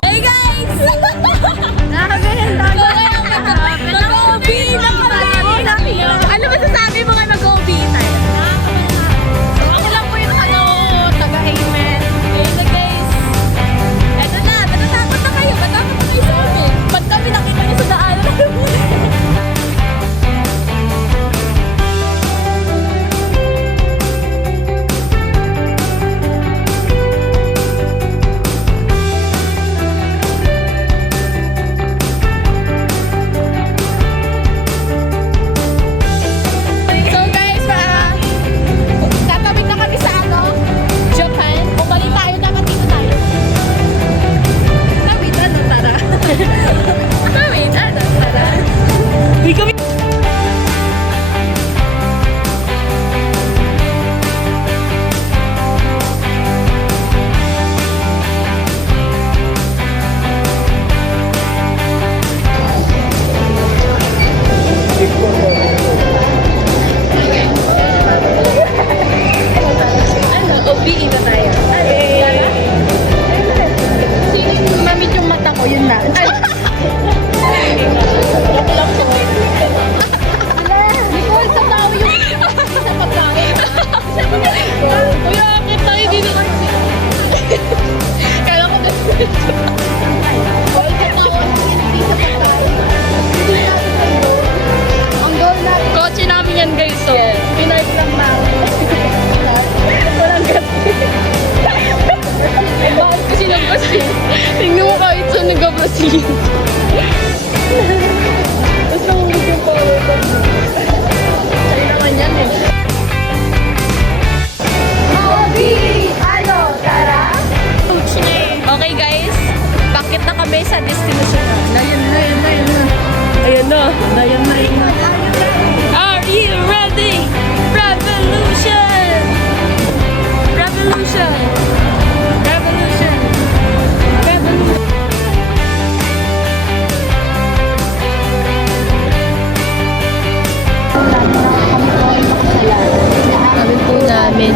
Hey guys! Mag-OB na kami! Ano ba sasabi mo nga mag-OB tayo? Ako lang po yung taga-amen. Ayun na guys. Eto na, natatakot na kayo. Matakot na kayo sa amin. Ba't kami nakita niyo sa daanan? So guys, tatawid na kami sa Japan. Bumalik tayo, dapat dito tayo. Tawid, ano, tara? Tawid, ano, tara? Hindi kami... Ano, OBE na tayo. Sino yung mamit yung mata ko, yun na. Joke lang po. Nicole, sa tao yung sa pagkain. Kuya, akit tayo dito. Kala ko na Nicole, sa tao hindi sa pagkain. Hindi natin kayo. Ang goal natin. Kotse namin yan guys, so. Pinark lang namin. Walang gati. Bakit kasi nagpasin? Tingnan mo kahit saan nagpasin. Tapos nangungod yung power ko. Sa'yo naman yan eh. Okay guys, bakit na kami sa destination na? Ayan na. Are you ready? Revolution! Revolution! Revolution! Revolution! Sabi po namin